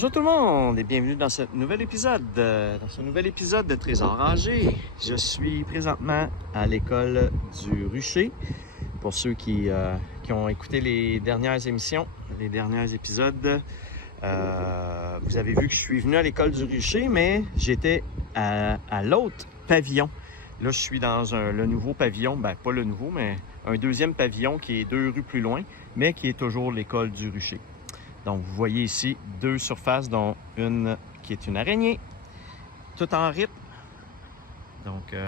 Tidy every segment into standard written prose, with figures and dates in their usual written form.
Bonjour tout le monde et bienvenue dans ce nouvel épisode, de Trésor Rangé. Je suis présentement à l'école du Rucher. Pour ceux qui ont écouté les dernières émissions, les derniers épisodes, vous avez vu que je suis venu à l'école du Rucher, mais j'étais à l'autre pavillon. Là, je suis dans le nouveau pavillon, ben pas le nouveau, mais un deuxième pavillon qui est 2 rues plus loin, mais qui est toujours l'école du Rucher. Donc, vous voyez ici 2 surfaces, dont une qui est une araignée, tout en rip. Donc, il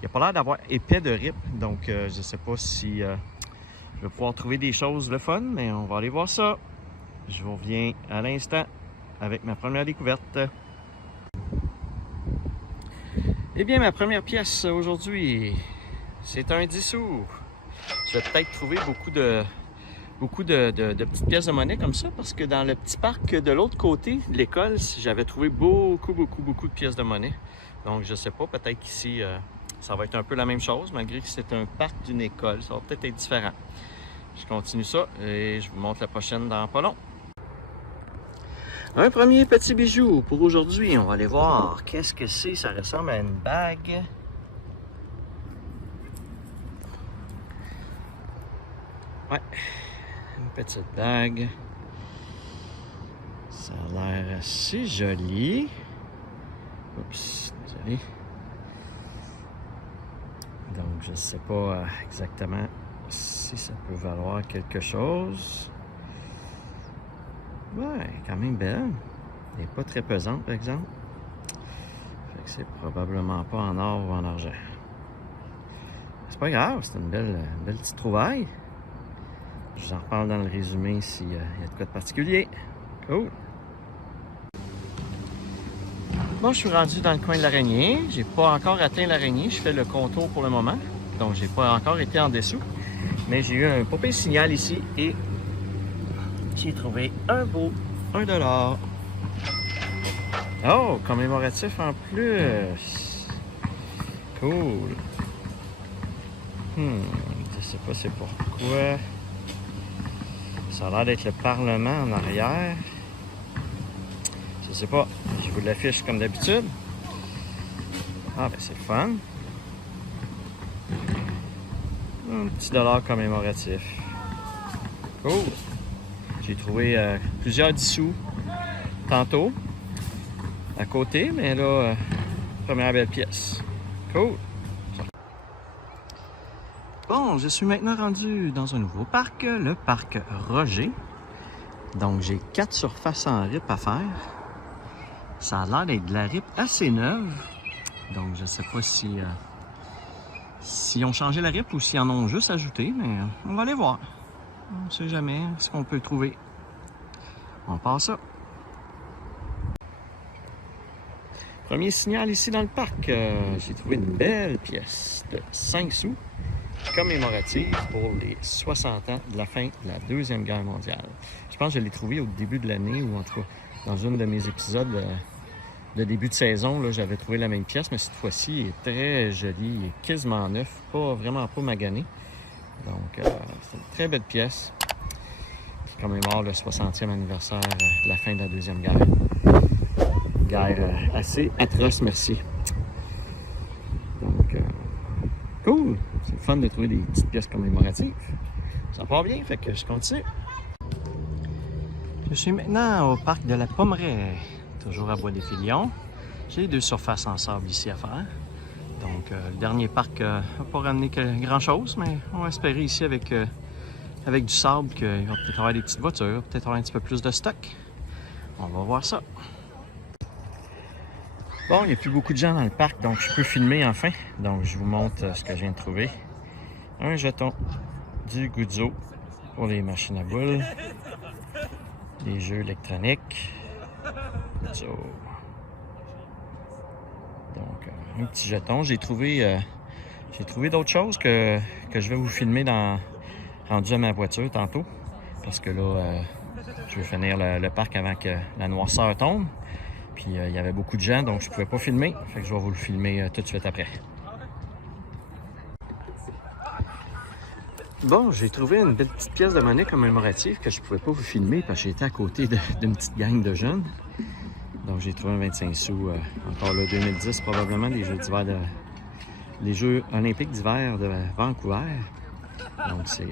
n'y a pas l'air d'avoir épais de rip. Donc, je ne sais pas si je vais pouvoir trouver des choses le fun, mais on va aller voir ça. Je vous reviens à l'instant avec ma première découverte. Eh bien, ma première pièce aujourd'hui, c'est un 10 sous. Je vais peut-être trouver beaucoup de petites pièces de monnaie comme ça, parce que dans le petit parc de l'autre côté de l'école, j'avais trouvé beaucoup de pièces de monnaie. Donc, je sais pas, peut-être qu'ici, ça va être un peu la même chose, malgré que c'est un parc d'une école. Ça va peut-être être différent. Je continue ça et je vous montre la prochaine dans pas long. Un premier petit bijou pour aujourd'hui. On va aller voir qu'est-ce que c'est. Ça ressemble à une bague. Ouais. Une petite bague. Ça a l'air assez joli. Oups, désolé. Donc, je ne sais pas exactement si ça peut valoir quelque chose. Ouais, quand même belle. Elle n'est pas très pesante, par exemple. Fait que c'est probablement pas en or ou en argent. C'est pas grave, c'est une belle petite trouvaille. Je vous en reparle dans le résumé s'il y a de quoi de particulier. Cool! Bon, je suis rendu dans le coin de l'araignée. J'ai pas encore atteint l'araignée. Je fais le contour pour le moment. Donc, j'ai pas encore été en dessous. Mais j'ai eu un pas pire signal ici et j'ai trouvé un beau 1$. Oh, commémoratif en plus. Cool. Je sais pas c'est pourquoi. Ça a l'air d'être le Parlement en arrière. Je sais pas. Je vous l'affiche comme d'habitude. Ah, ben c'est le fun. Un petit dollar commémoratif. Cool. J'ai trouvé plusieurs 10 sous tantôt à côté, mais là, première belle pièce. Cool. Bon, je suis maintenant rendu dans un nouveau parc, le parc Roger. Donc, j'ai 4 surfaces en rip à faire. Ça a l'air d'être de la rip assez neuve. Donc, je ne sais pas si ont changé la rip ou s'ils en ont juste ajouté, mais on va aller voir. On ne sait jamais ce qu'on peut trouver. On passe ça. Premier signal ici dans le parc. J'ai trouvé une belle pièce de 5 sous. Commémorative pour les 60 ans de la fin de la Deuxième Guerre mondiale. Je pense que je l'ai trouvé au début de l'année, ou en tout cas dans une de mes épisodes de début de saison. J'avais trouvé la même pièce, mais cette fois-ci, il est très joli, il est quasiment neuf, vraiment pas magané. Donc, c'est une très belle pièce qui commémore le 60e anniversaire de la fin de la Deuxième Guerre. Guerre assez atroce, merci. Donc, cool! C'est le fun de trouver des petites pièces commémoratives. Ça part bien, fait que je continue. Je suis maintenant au parc de la Pommeraie, toujours à Bois-des-Filions. J'ai 2 surfaces en sable ici à faire. Donc, le dernier parc n'a pas ramené grand-chose, mais on va espérer ici avec du sable qu'il va peut-être avoir des petites voitures, peut-être avoir un petit peu plus de stock. On va voir ça. Bon, il n'y a plus beaucoup de gens dans le parc, donc je peux filmer enfin. Donc, je vous montre ce que je viens de trouver. Un jeton du Guzzo pour les machines à boules, les jeux électroniques. Guzzo. Donc, un petit jeton. J'ai trouvé d'autres choses que je vais vous filmer rendu à ma voiture tantôt. Parce que là, je vais finir le parc avant que la noirceur tombe. Puis il y avait beaucoup de gens, donc je ne pouvais pas filmer. Fait que je vais vous le filmer tout de suite après. Bon, j'ai trouvé une belle petite pièce de monnaie commémorative que je pouvais pas vous filmer parce que j'étais à côté d'une petite gang de jeunes. Donc j'ai trouvé un 25 sous, encore là 2010, probablement les Jeux d'hiver les Jeux olympiques d'hiver de Vancouver. Donc c'est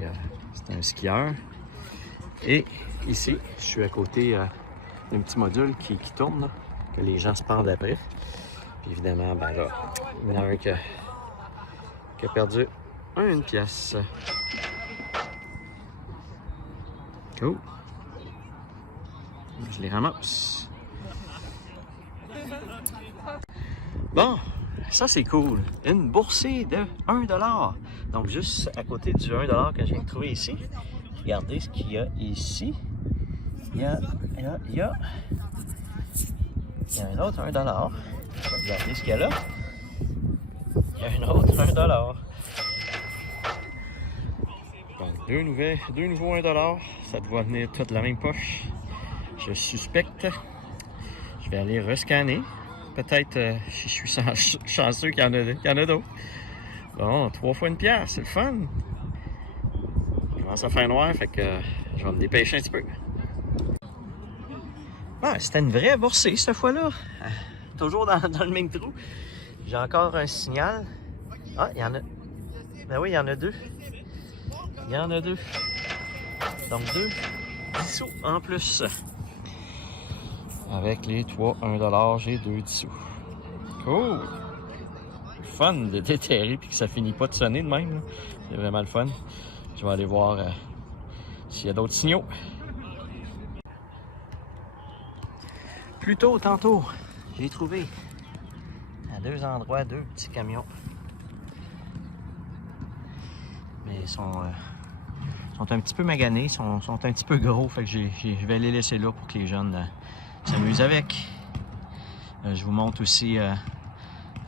un skieur. Et ici, je suis à côté d'un petit module qui tourne, là, que les gens se pendent après. Puis évidemment, ben là, il y en a un qui a perdu une pièce. Cool. Je les ramasse. Bon, ça c'est cool. Une boursée de 1$. Donc juste à côté du 1$ que je viens de trouver ici. Regardez ce qu'il y a ici. Il y a un autre 1$. Regardez ce qu'il y a là. Il y a un autre 1$. Donc deux nouveaux 1$. Ça doit venir toute la même poche. Je suspecte. Je vais aller rescanner. Peut-être si je suis chanceux qu'il y en a d'autres. Bon, 3 fois une pièce, c'est le fun. Il commence à faire noir, fait que je vais me dépêcher un petit peu. Ah, c'était une vraie boursée cette fois-là. Toujours dans le même trou. J'ai encore un signal. Ah, il y en a. Ben oui, il y en a deux. Il y en a deux. Donc 10 sous en plus. Avec les 3 1$, j'ai 10 sous. Cool! Fun de déterrer puis que ça finit pas de sonner de même. C'est vraiment le fun. Je vais aller voir s'il y a d'autres signaux. Plus tôt, tantôt, j'ai trouvé à 2 endroits 2 petits camions. Mais ils sont un petit peu maganés, sont un petit peu gros. Fait que je vais les laisser là pour que les jeunes s'amusent avec. Je vous montre aussi à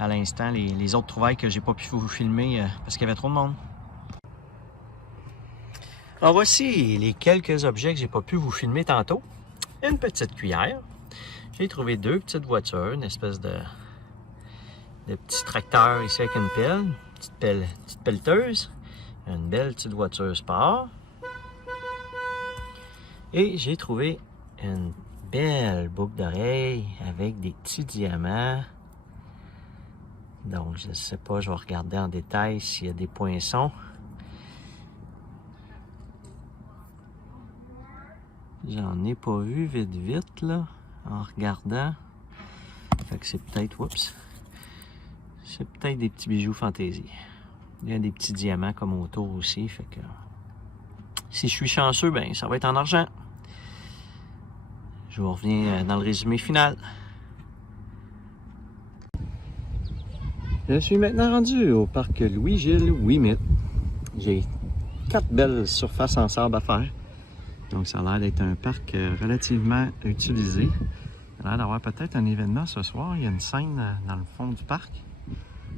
l'instant les autres trouvailles que j'ai pas pu vous filmer parce qu'il y avait trop de monde. Alors voici les quelques objets que j'ai pas pu vous filmer tantôt. Une petite cuillère. J'ai trouvé 2 petites voitures, une espèce de petit tracteur ici avec une pelle, petite pelleteuse, une belle petite voiture sport. Et j'ai trouvé une belle boucle d'oreille avec des petits diamants. Donc, je ne sais pas, je vais regarder en détail s'il y a des poinçons. J'en ai pas vu vite, là, en regardant. Fait que c'est peut-être, oups, c'est peut-être des petits bijoux fantaisie. Il y a des petits diamants comme autour aussi, fait que si je suis chanceux, ben ça va être en argent. Je vous reviens dans le résumé final. Je suis maintenant rendu au parc Louis-Gilles Ouimet. J'ai 4 belles surfaces en sable à faire. Donc ça a l'air d'être un parc relativement utilisé. Il a l'air d'avoir peut-être un événement ce soir. Il y a une scène dans le fond du parc.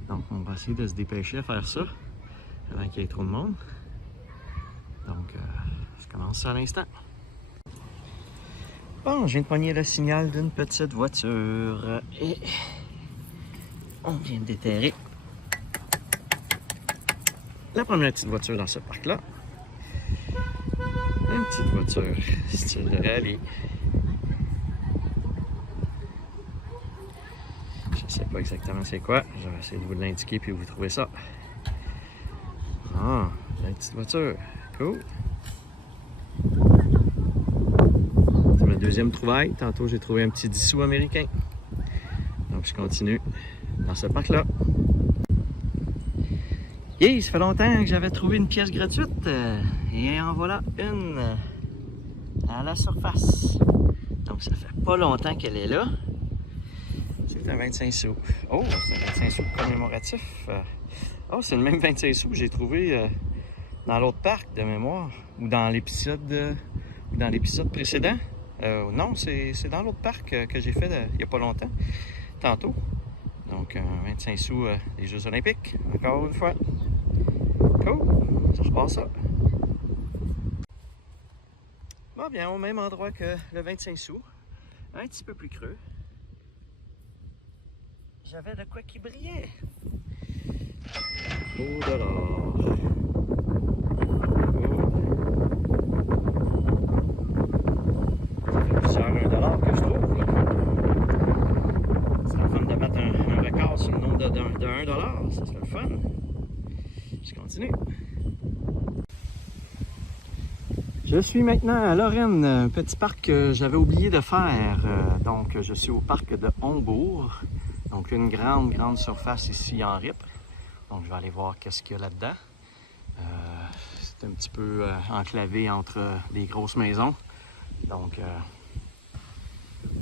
Donc on va essayer de se dépêcher à faire ça avant qu'il y ait trop de monde. Donc je commence ça à l'instant. Bon, je viens de pogner le signal d'une petite voiture et on vient de déterrer la première petite voiture dans ce parc-là. Une petite voiture style de rallye. Je sais pas exactement c'est quoi. Je vais essayer de vous l'indiquer puis vous trouvez ça. Ah, la petite voiture. Cool. C'est ma deuxième trouvaille. Tantôt, j'ai trouvé un petit 10 sous américain. Donc, je continue dans ce parc-là. Et ça fait longtemps que j'avais trouvé une pièce gratuite. Et en voilà une à la surface. Donc, ça fait pas longtemps qu'elle est là. C'est un 25 sous. Oh, c'est un 25 sous commémoratif. Oh, c'est le même 25 sous que j'ai trouvé dans l'autre parc de mémoire. Ou dans l'épisode précédent. Non, c'est dans l'autre parc que j'ai fait il n'y a pas longtemps. Tantôt. Donc, 25 sous des Jeux olympiques. Encore une fois. Cool. Ça repart ça. Bon, bien, au même endroit que le 25 sous. Un petit peu plus creux. J'avais de quoi qui brillait. $1. de 1 $, ça serait le fun. Je continue. Je suis maintenant à Lorraine, un petit parc que j'avais oublié de faire. Donc, je suis au parc de Hombourg. Donc, une grande surface ici en RIP. Donc, je vais aller voir qu'est-ce qu'il y a là-dedans. C'est un petit peu enclavé entre des grosses maisons. Donc,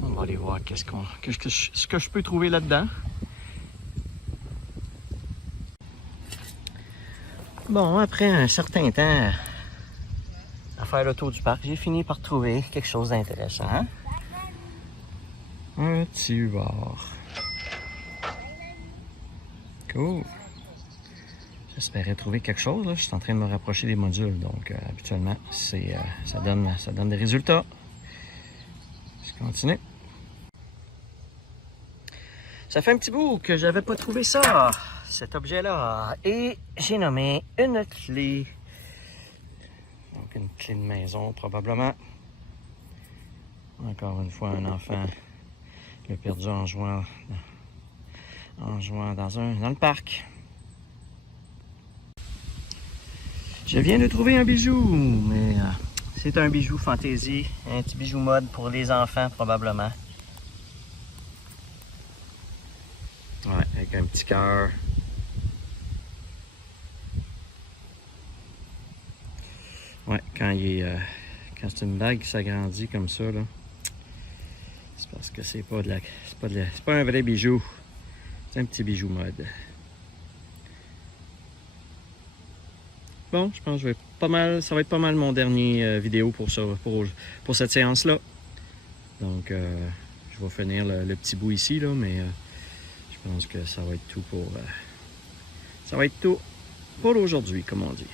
on va aller voir ce que je peux trouver là-dedans. Bon, après un certain temps à faire le tour du parc, j'ai fini par trouver quelque chose d'intéressant. Un petit bar. Cool. J'espérais trouver quelque chose. Là. Je suis en train de me rapprocher des modules. Donc, habituellement, ça donne des résultats. Je continue. Ça fait un petit bout que j'avais pas trouvé ça, cet objet-là. Et j'ai nommé une clé. Donc, une clé de maison, probablement. Encore une fois, un enfant l'a perdu en jouant dans le parc. Je viens de trouver un bijou, mais c'est un bijou fantaisie, un petit bijou mode pour les enfants, probablement. Ouais, avec un petit cœur. Ouais, quand c'est une bague qui s'agrandit comme ça, là, c'est parce que c'est pas un vrai bijou. C'est un petit bijou mode. Bon, je pense que ça va être pas mal mon dernier vidéo pour cette séance-là. Donc, je vais finir le petit bout ici, là, mais je pense que ça va être tout pour aujourd'hui, comme on dit.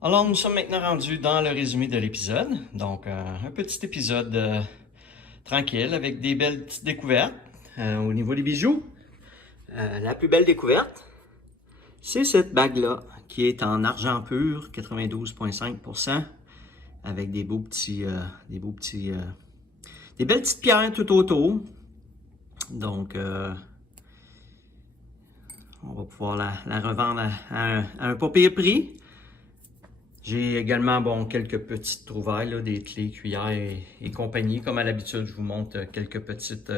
Alors, nous sommes maintenant rendus dans le résumé de l'épisode. Donc, un petit épisode tranquille avec des belles petites découvertes au niveau des bijoux. La plus belle découverte, c'est cette bague-là qui est en argent pur, 92,5%, avec des belles petites pierres tout autour. Donc, on va pouvoir la revendre à un pas pire prix. J'ai également, bon, quelques petites trouvailles, là, des clés, cuillères et compagnie. Comme à l'habitude, je vous montre quelques petites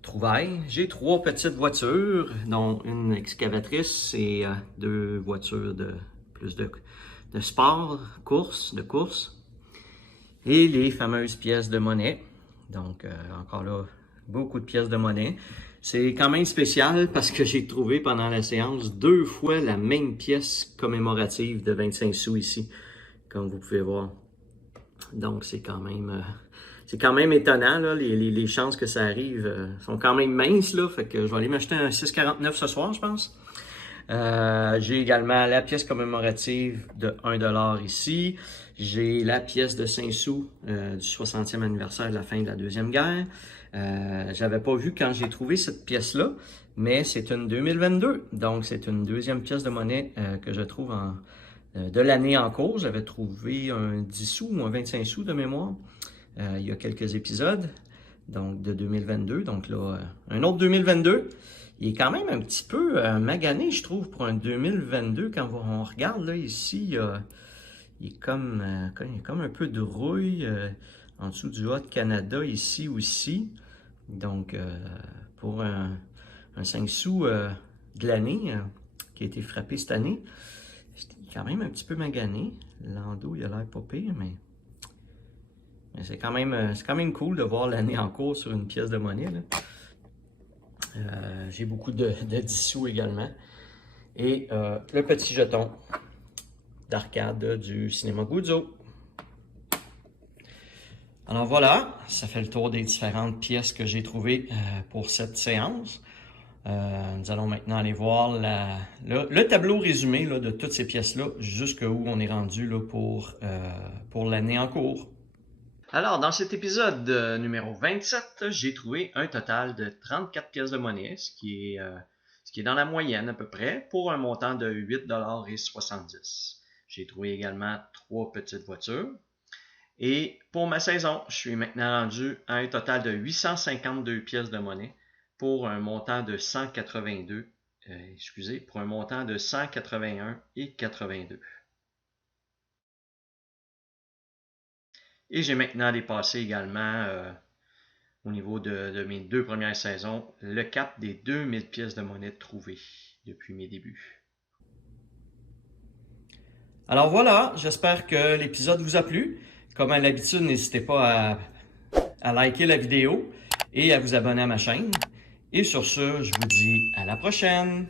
trouvailles. J'ai 3 petites voitures, dont une excavatrice et 2 voitures de sport, de course. Et les fameuses pièces de monnaie. Donc, encore là, beaucoup de pièces de monnaie. C'est quand même spécial parce que j'ai trouvé pendant la séance 2 fois la même pièce commémorative de 25 sous ici, comme vous pouvez voir. Donc, c'est quand même étonnant, là. Les chances que ça arrive sont quand même minces, là. Fait que je vais aller m'acheter un 6,49 ce soir, je pense. J'ai également la pièce commémorative de 1 $ ici. J'ai la pièce de 5 sous du 60e anniversaire de la fin de la Deuxième Guerre. J'avais pas vu quand j'ai trouvé cette pièce-là, mais c'est une 2022. Donc, c'est une deuxième pièce de monnaie que je trouve de l'année en cours. J'avais trouvé un 10 sous ou un 25 sous de mémoire il y a quelques épisodes, donc de 2022. Donc là, un autre 2022. Il est quand même un petit peu magané, je trouve, pour un 2022. Quand on regarde là ici, il est comme un peu de rouille en dessous du Haut de Canada, ici aussi. Donc, pour un 5 sous de l'année qui a été frappé cette année, c'est quand même un petit peu magané. L'endos, il a l'air pas pire, mais c'est quand même cool de voir l'année en cours sur une pièce de monnaie, là. J'ai beaucoup de 10 sous également. Et le petit jeton d'arcade du cinéma Guzzo. Alors voilà, ça fait le tour des différentes pièces que j'ai trouvées pour cette séance. Nous allons maintenant aller voir le tableau résumé là, de toutes ces pièces-là, jusqu'où on est rendu là, pour l'année en cours. Alors, dans cet épisode numéro 27, j'ai trouvé un total de 34 pièces de monnaie, ce qui est dans la moyenne à peu près, pour un montant de 8,70 $. J'ai trouvé également 3 petites voitures. Et pour ma saison, je suis maintenant rendu à un total de 852 pièces de monnaie pour un montant de 182, pour un montant de 181,82. Et j'ai maintenant dépassé également, au niveau de mes 2 premières saisons, le cap des 2000 pièces de monnaie trouvées depuis mes débuts. Alors voilà, j'espère que l'épisode vous a plu. Comme à l'habitude, n'hésitez pas à liker la vidéo et à vous abonner à ma chaîne. Et sur ce, je vous dis à la prochaine!